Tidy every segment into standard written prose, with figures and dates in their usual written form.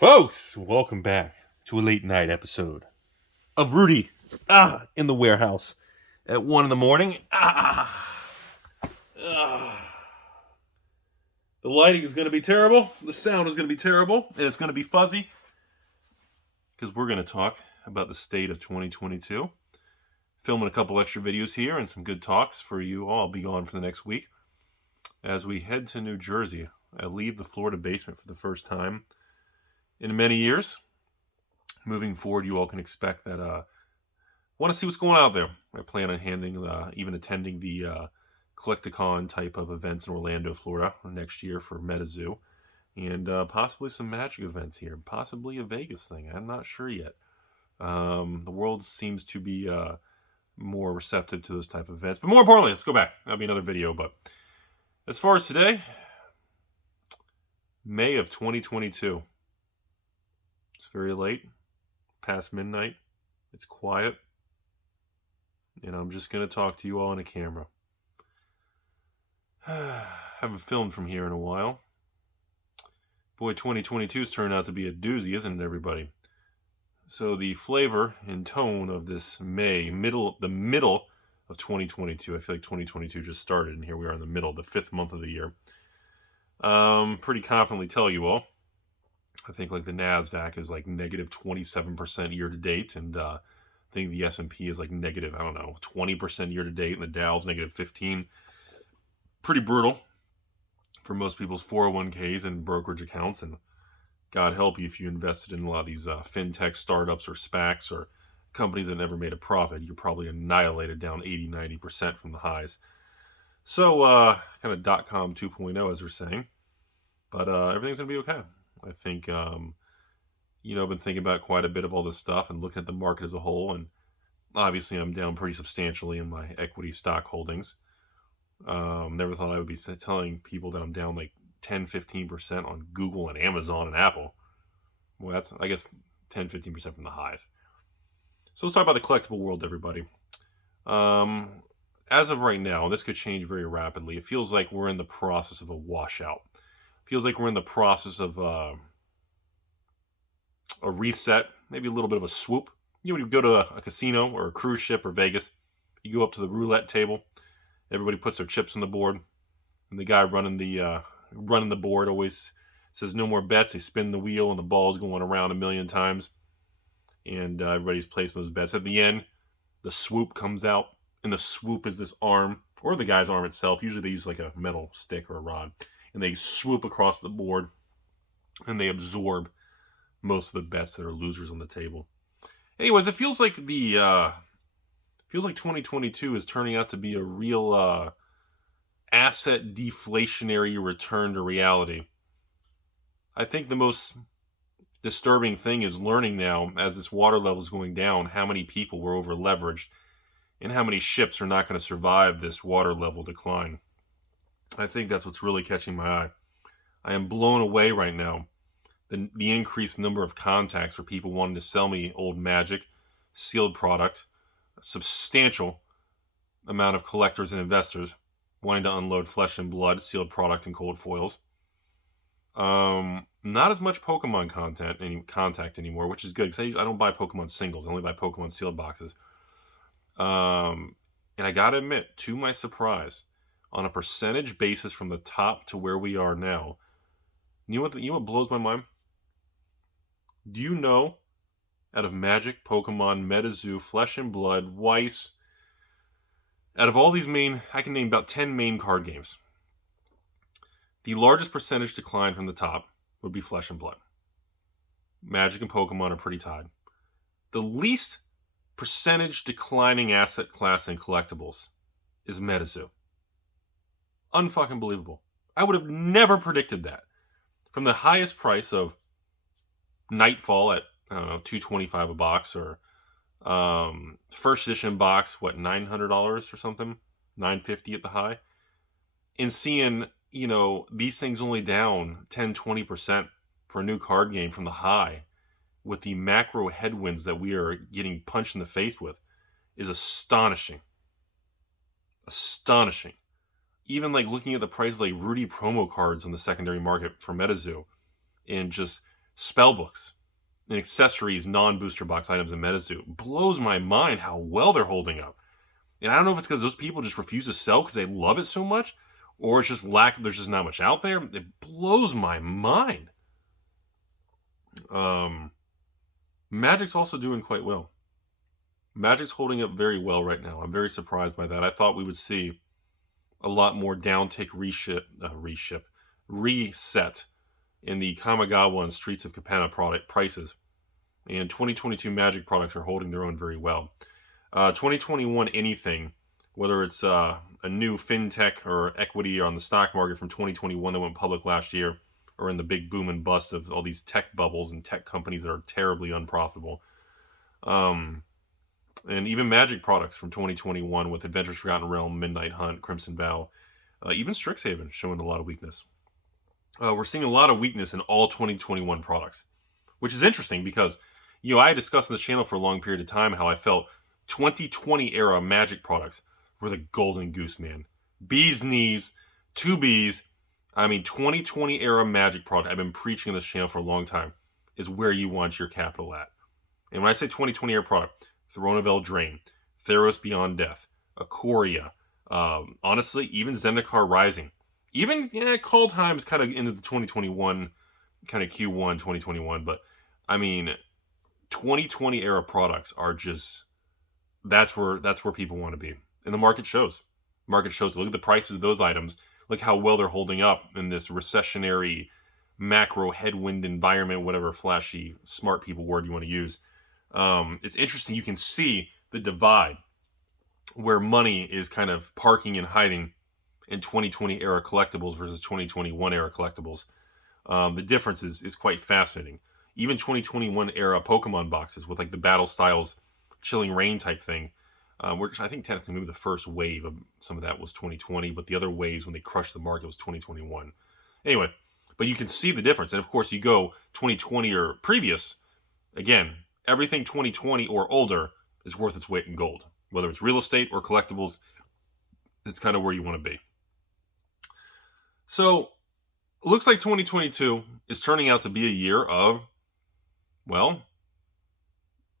Folks, welcome back to a late night episode of Rudy in the warehouse at 1 in the morning. The lighting is going to be terrible. The sound is going to be terrible. And it's going to be fuzzy because we're going to talk about the state of 2022. Filming a couple extra videos here and some good talks for you all. I'll be gone for the next week as we head to New Jersey. I leave the Florida basement for the first time in many years. Moving forward, you all can expect that want to see what's going on out there. I plan on even attending the Collecticon type of events in Orlando, Florida next year for MetaZoo, and possibly some Magic events here, possibly a Vegas thing. I'm not sure yet. The world seems to be more receptive to those type of events. But more importantly, let's go back. That'll be another video. But as far as today, May of 2022. It's very late, past midnight. It's quiet. And I'm just going to talk to you all on a camera. Haven't filmed from here in a while. Boy, 2022's turned out to be a doozy, isn't it, everybody? So the flavor and tone of this May, the middle of 2022. I feel like 2022 just started, and here we are in the middle, the 5th month of the year. Pretty confidently tell you all. I think like the NASDAQ is like negative 27% year to date, and I think the S&P is like negative, 20% year to date, and the Dow's negative 15. Pretty brutal for most people's 401ks and brokerage accounts, and God help you if you invested in a lot of these fintech startups or SPACs or companies that never made a profit. You're probably annihilated down 80-90% from the highs. So kind of .com 2.0, as they're saying. But everything's going to be okay. I think, I've been thinking about quite a bit of all this stuff and looking at the market as a whole. And obviously I'm down pretty substantially in my equity stock holdings. Never thought I would be telling people that I'm down like 10-15% on Google and Amazon and Apple. Well, that's, I guess, 10-15% from the highs. So let's talk about the collectible world, everybody. As of right now, this could change very rapidly. It feels like we're in the process of a washout. It feels like we're in the process of a reset, maybe a little bit of a swoop. When you go to a casino or a cruise ship or Vegas, you go up to the roulette table. Everybody puts their chips on the board, and the guy running the board always says no more bets. They spin the wheel, and the ball's going around a million times, and everybody's placing those bets. At the end, the swoop comes out, and the swoop is this arm, or the guy's arm itself. Usually they use like a metal stick or a rod, and they swoop across the board, and they absorb most of the bets that are losers on the table. Anyways, it feels like 2022 is turning out to be a real asset deflationary return to reality. I think the most disturbing thing is learning now, as this water level is going down, how many people were over leveraged and how many ships are not going to survive this water level decline. I think that's what's really catching my eye. I am blown away right now. The increased number of contacts for people wanting to sell me old Magic, sealed product, a substantial amount of collectors and investors wanting to unload flesh and blood, sealed product, and cold foils. Not as much Pokemon contact anymore, which is good because I don't buy Pokemon singles. I only buy Pokemon sealed boxes. And I gotta admit, to my surprise, on a percentage basis from the top to where we are now, you know what blows my mind? Do you know, out of Magic, Pokemon, MetaZoo, Flesh and Blood, Weiss, out of all these I can name about 10 main card games. The largest percentage decline from the top would be Flesh and Blood. Magic and Pokemon are pretty tied. The least percentage declining asset class in collectibles is MetaZoo. Unfucking believable. I would have never predicted that. From the highest price of Nightfall at, $225 a box, or first edition box, $900 or something, $950 at the high, and seeing, these things only down 10-20% for a new card game from the high, with the macro headwinds that we are getting punched in the face with, is astonishing. Astonishing. Even like looking at the price of like Rudy promo cards on the secondary market for MetaZoo, and just spell books, and accessories, non-booster box items in MetaZoo. Blows my mind how well they're holding up. And I don't know if it's because those people just refuse to sell because they love it so much, or it's just there's just not much out there. It blows my mind. Magic's also doing quite well. Magic's holding up very well right now. I'm very surprised by that. I thought we would see a lot more downtick reset in the Kamigawa and Streets of Capenna product prices. And 2022 Magic products are holding their own very well. 2021 anything, whether it's a new fintech or equity on the stock market from 2021 that went public last year, or in the big boom and bust of all these tech bubbles and tech companies that are terribly unprofitable. And even Magic products from 2021 with Adventures Forgotten Realm, Midnight Hunt, Crimson Vow, even Strixhaven showing a lot of weakness. We're seeing a lot of weakness in all 2021 products, which is interesting because, I discussed on this channel for a long period of time how I felt 2020 era Magic products were the golden goose, man. Bee's knees, 2 B's. 2020 era Magic product, I've been preaching on this channel for a long time, is where you want your capital at. And when I say 2020 era product, Throne of Eldraine, Theros Beyond Death, Ikoria, honestly, even Zendikar Rising. Even, Call Time's kind of into the 2021, kind of Q1 2021, but, 2020 era products are just, that's where people want to be. And the market shows. Look at the prices of those items. Look how well they're holding up in this recessionary, macro headwind environment, whatever flashy, smart people word you want to use. It's interesting. You can see the divide where money is kind of parking and hiding in 2020 era collectibles versus 2021 era collectibles. The difference is quite fascinating. Even 2021 era Pokemon boxes with like the Battle Styles Chilling Rain type thing, which I think technically maybe the first wave of some of that was 2020, but the other waves when they crushed the market was 2021. Anyway, but you can see the difference. And of course, you go 2020 or previous, again, everything 2020 or older is worth its weight in gold. Whether it's real estate or collectibles, it's kind of where you want to be. So, it looks like 2022 is turning out to be a year of, well,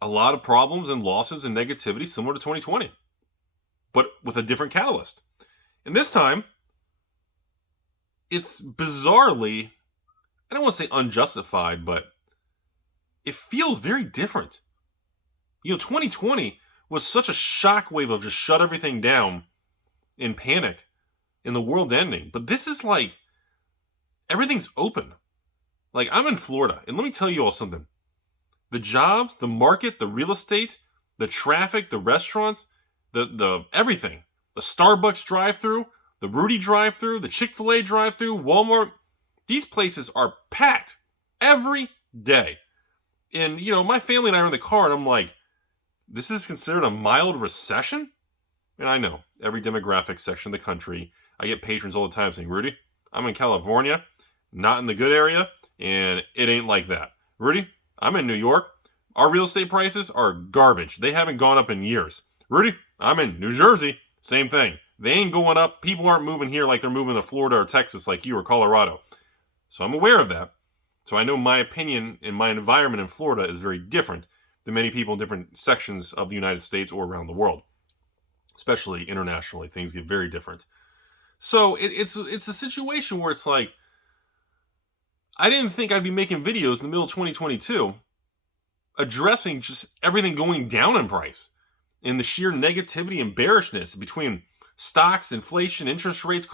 a lot of problems and losses and negativity similar to 2020, but with a different catalyst. And this time, it's bizarrely, I don't want to say unjustified, but it feels very different. 2020 was such a shockwave of just shut everything down in panic in the world ending. But this is like, everything's open. Like, I'm in Florida, and let me tell you all something. The jobs, the market, the real estate, the traffic, the restaurants, the everything. The Starbucks drive-thru, the Rudy drive-thru, the Chick-fil-A drive-thru, Walmart. These places are packed every day. And, my family and I are in the car, and I'm like, this is considered a mild recession? And I know, every demographic section of the country, I get patrons all the time saying, Rudy, I'm in California, not in the good area, and it ain't like that. Rudy, I'm in New York. Our real estate prices are garbage. They haven't gone up in years. Rudy, I'm in New Jersey. Same thing. They ain't going up. People aren't moving here like they're moving to Florida or Texas like you or Colorado. So I'm aware of that. So I know my opinion and my environment in Florida is very different than many people in different sections of the United States or around the world. Especially internationally, things get very different. So it's a situation where it's like, I didn't think I'd be making videos in the middle of 2022 addressing just everything going down in price and the sheer negativity and bearishness between stocks, inflation, interest rates,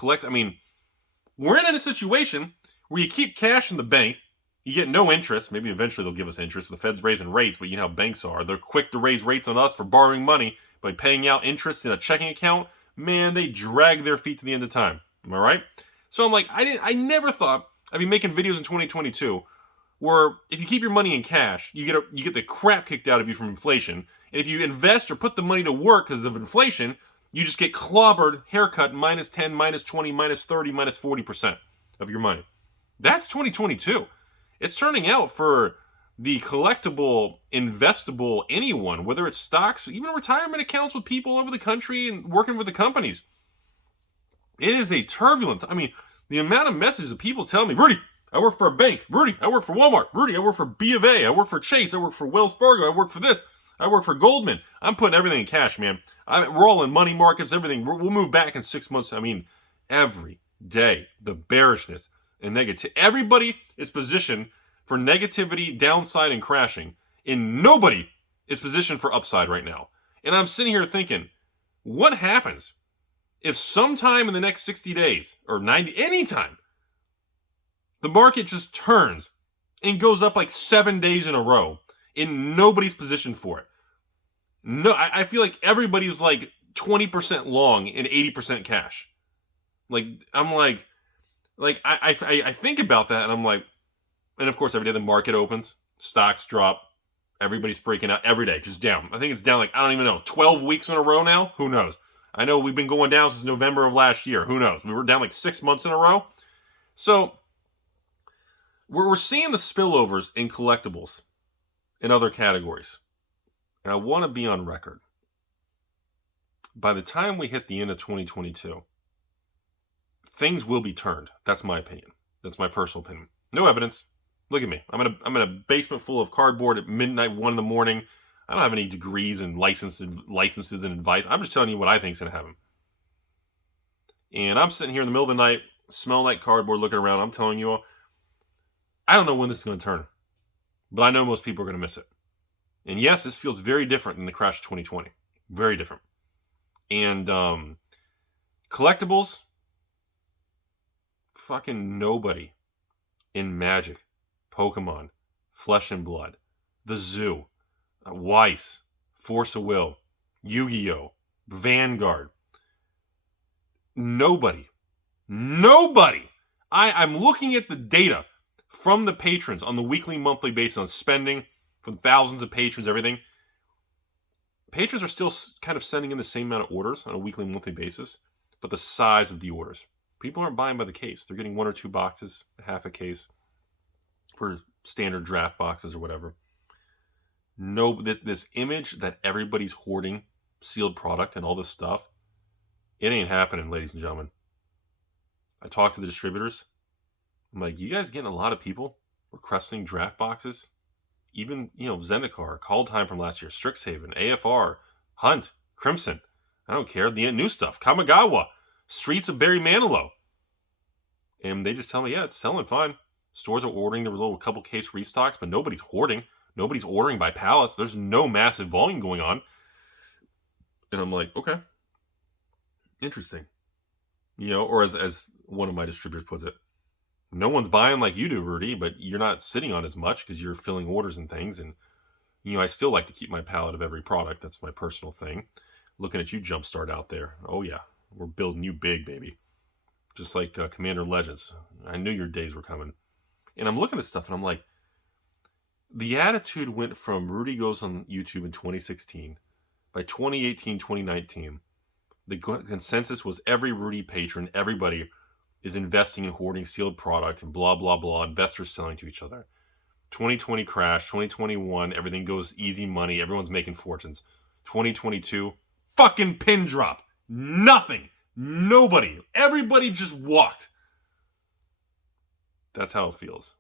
we're in a situation where you keep cash in the bank, you get no interest. Maybe eventually they'll give us interest. The Fed's raising rates, but you know how banks are. They're quick to raise rates on us for borrowing money by paying out interest in a checking account. Man, they drag their feet to the end of time. Am I right? So I'm like, I never thought I'd be making videos in 2022 where if you keep your money in cash, you get the crap kicked out of you from inflation. And if you invest or put the money to work because of inflation, you just get clobbered, haircut, minus 10, minus 20, minus 30, minus 40% of your money. That's 2022. It's turning out for the collectible, investable anyone, whether it's stocks, even retirement accounts with people over the country and working with the companies. It is a turbulent, the amount of messages that people tell me, Rudy, I work for a bank. Rudy, I work for Walmart. Rudy, I work for B of A. I work for Chase. I work for Wells Fargo. I work for this. I work for Goldman. I'm putting everything in cash, man. We're all in money markets, everything. We'll move back in 6 months. I mean, every day, the bearishness and negativity. Everybody is positioned for negativity, downside, and crashing. And nobody is positioned for upside right now. And I'm sitting here thinking, what happens if sometime in the next 60 days or 90, anytime, the market just turns and goes up like 7 days in a row and nobody's positioned for it? No, I feel like everybody's like 20% long and 80% cash. Like, I'm like I think about that and I'm like, and of course every day the market opens, stocks drop, everybody's freaking out every day, just down. I think it's down like, I don't even know, 12 weeks in a row now? Who knows? I know we've been going down since November of last year. Who knows? We were down like 6 months in a row. So we're seeing the spillovers in collectibles and other categories. And I want to be on record. By the time we hit the end of 2022, things will be turned. That's my opinion. That's my personal opinion. No evidence. Look at me. I'm in a basement full of cardboard at midnight, 1 in the morning. I don't have any degrees and licenses and advice. I'm just telling you what I think is going to happen. And I'm sitting here in the middle of the night, smelling like cardboard, looking around. I'm telling you all, I don't know when this is going to turn. But I know most people are going to miss it. And yes, this feels very different than the crash of 2020. Very different. And collectibles, fucking nobody in Magic, Pokemon, Flesh and Blood, the Zoo, Weiss, Force of Will, Yu-Gi-Oh!, Vanguard. Nobody. I'm looking at the data from the patrons on the weekly, monthly basis on spending from thousands of patrons, everything. Patrons are still kind of sending in the same amount of orders on a weekly, monthly basis, but the size of the orders. People aren't buying by the case. They're getting 1 or 2 boxes, half a case for standard draft boxes or whatever. No, this image that everybody's hoarding sealed product and all this stuff, it ain't happening, ladies and gentlemen. I talked to the distributors. I'm like, you guys getting a lot of people requesting draft boxes? Even, Zendikar, Call Time from last year, Strixhaven, AFR, Hunt, Crimson. I don't care. The new stuff, Kamigawa, Streets of Barry Manilow. And they just tell me, yeah, it's selling fine. Stores are ordering their little couple case restocks, but nobody's hoarding. Nobody's ordering by pallets. There's no massive volume going on. And I'm like, okay. Interesting. Or as one of my distributors puts it, no one's buying like you do, Rudy, but you're not sitting on as much because you're filling orders and things. And, I still like to keep my palette of every product. That's my personal thing. Looking at you, Jumpstart, out there. Oh, yeah. We're building you big, baby. Just like Commander Legends. I knew your days were coming. And I'm looking at stuff and I'm like, the attitude went from Rudy Goes on YouTube in 2016. By 2018, 2019, the consensus was every Rudy patron, everybody is investing in hoarding sealed product and blah, blah, blah. Investors selling to each other. 2020 crash. 2021, everything goes easy money. Everyone's making fortunes. 2022, fucking pin drop. Nothing. Nobody. Everybody just walked. That's how it feels.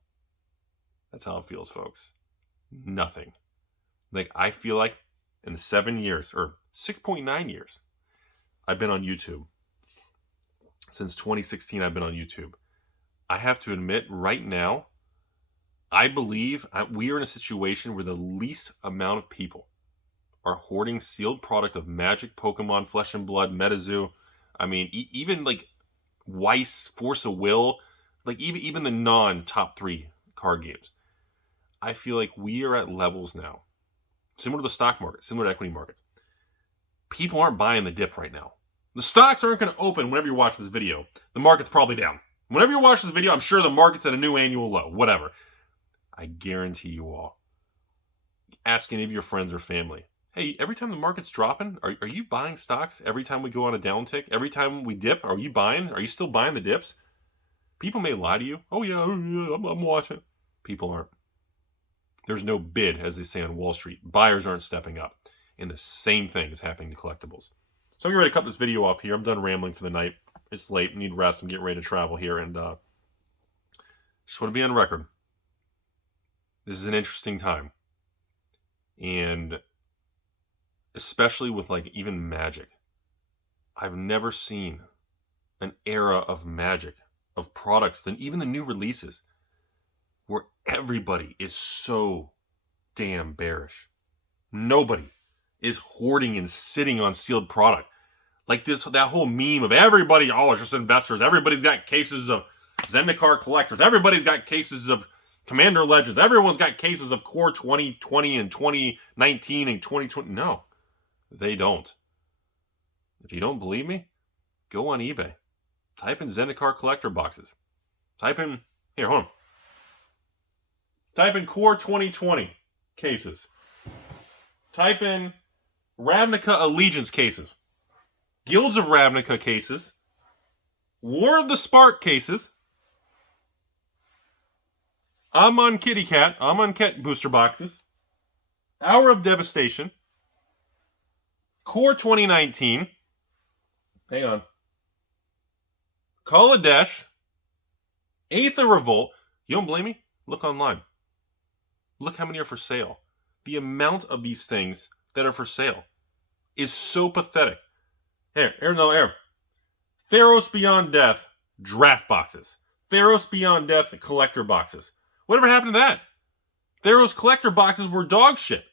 That's how it feels, folks. Nothing. Like, I feel like in the 7 years, or 6.9 years, I've been on YouTube. Since 2016, I've been on YouTube. I have to admit, right now, I believe we are in a situation where the least amount of people are hoarding sealed product of Magic, Pokemon, Flesh and Blood, MetaZoo. I mean, even like Weiss, Force of Will, like even the non-top 3 card games. I feel like we are at levels now, similar to the stock market, similar to equity markets. People aren't buying the dip right now. The stocks aren't going to open whenever you watch this video. The market's probably down. Whenever you watch this video, I'm sure the market's at a new annual low, whatever. I guarantee you all, ask any of your friends or family, hey, every time the market's dropping, are you buying stocks? Every time we go on a downtick? Every time we dip, are you buying? Are you still buying the dips? People may lie to you. Oh, yeah, I'm watching. People aren't. There's no bid, as they say on Wall Street. Buyers aren't stepping up. And the same thing is happening to collectibles. So I'm ready to cut this video off here. I'm done rambling for the night. It's late. I need rest. I'm getting ready to travel here and Just want to be on record. This is an interesting time. And especially with like even Magic. I've never seen an era of Magic, of products, than even the new releases, where everybody is so damn bearish. Nobody is hoarding and sitting on sealed product. Like that whole meme of everybody, it's just investors. Everybody's got cases of Zendikar collectors. Everybody's got cases of Commander Legends. Everyone's got cases of Core 2020 and 2019 and 2020. No, they don't. If you don't believe me, go on eBay. Type in Zendikar collector boxes. Type in, here, hold on. Type in Core 2020 cases. Type in Ravnica Allegiance cases. Guilds of Ravnica cases. War of the Spark cases. Amon Kitty Cat, Amon Cat booster boxes. Hour of Devastation. Core 2019. Hang on. Kaladesh. Aether Revolt. You don't blame me? Look online. Look how many are for sale. The amount of these things that are for sale is so pathetic. Here. Theros Beyond Death draft boxes. Theros Beyond Death collector boxes. Whatever happened to that? Theros collector boxes were dog shit.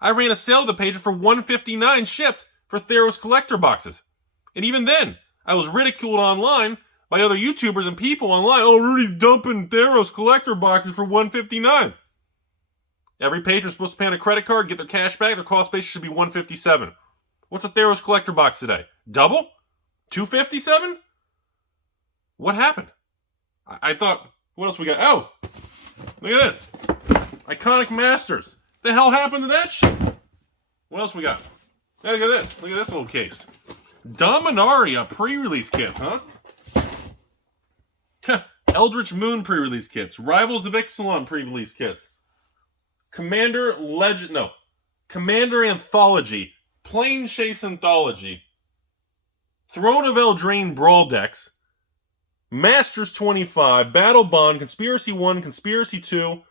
I ran a sale to the page for $159 shipped for Theros collector boxes. And even then, I was ridiculed online by other YouTubers and people online. Oh, Rudy's dumping Theros collector boxes for $159. Every patron's supposed to pay on a credit card, get their cash back. Their cost base should be $157. What's a Theros collector box today? Double? $257? What happened? I thought, what else we got? Oh, look at this. Iconic Masters. The hell happened to that shit? What else we got? Hey, look at this. Look at this little case. Dominaria pre-release kits, huh? Eldritch Moon pre-release kits. Rivals of Ixalan pre-release kits. Commander Anthology. Plane Chase Anthology. Throne of Eldraine Brawl decks. Masters 25. Battle Bond. Conspiracy 1. Conspiracy 2.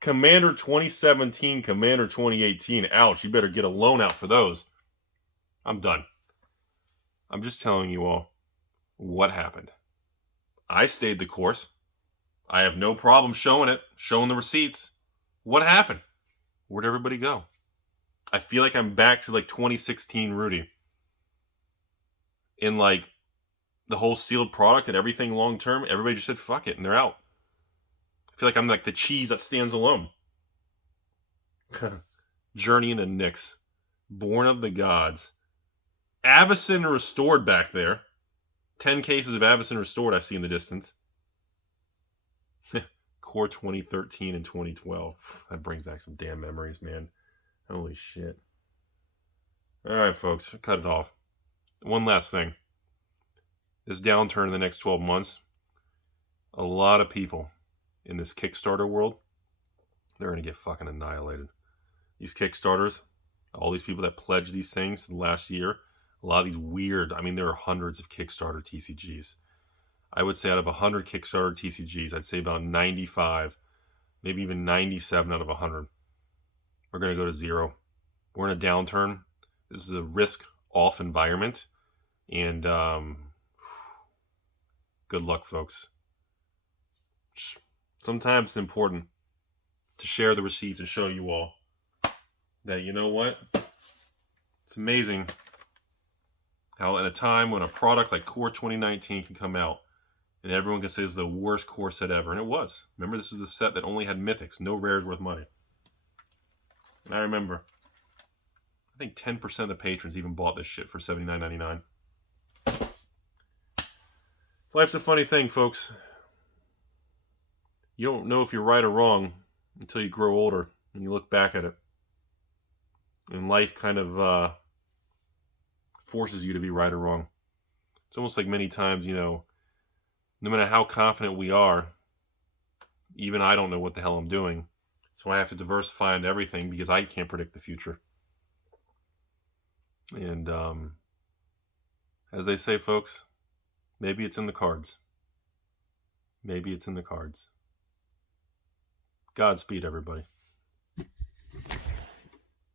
Commander 2017. Commander 2018. Ouch, you better get a loan out for those. I'm done. I'm just telling you all what happened. I stayed the course. I have no problem showing it, showing the receipts. What happened? Where'd everybody go? I feel like I'm back to like 2016 Rudy. In like the whole sealed product and everything long term, everybody just said fuck it and they're out. I feel like I'm like the cheese that stands alone. Journey into Nyx. Born of the Gods. Avacyn Restored back there. 10 cases of Avacyn Restored I see in the distance. Core 2013 and 2012. That brings back some damn memories, man. Holy shit. Alright, folks. Cut it off. One last thing. This downturn in the next 12 months, a lot of people in this Kickstarter world, they're going to get fucking annihilated. These Kickstarters, all these people that pledged these things in the last year, a lot of these weird, there are hundreds of Kickstarter TCGs. I would say out of 100 Kickstarter TCGs, I'd say about 95, maybe even 97 out of 100 are going to go to zero. We're in a downturn. This is a risk-off environment. And good luck, folks. Sometimes it's important to share the receipts and show you all that, you know what? It's amazing how at a time when a product like Core 2019 can come out and everyone can say it's the worst core set ever. And it was. Remember, this is the set that only had mythics, no rares worth money. And I remember, I think 10% of the patrons even bought this shit for $79.99. Life's a funny thing, folks. You don't know if you're right or wrong until you grow older and you look back at it. And life kind of forces you to be right or wrong. It's almost like many times, no matter how confident we are, even I don't know what the hell I'm doing. So I have to diversify into everything because I can't predict the future. And as they say, folks, maybe it's in the cards. Maybe it's in the cards. Godspeed, everybody.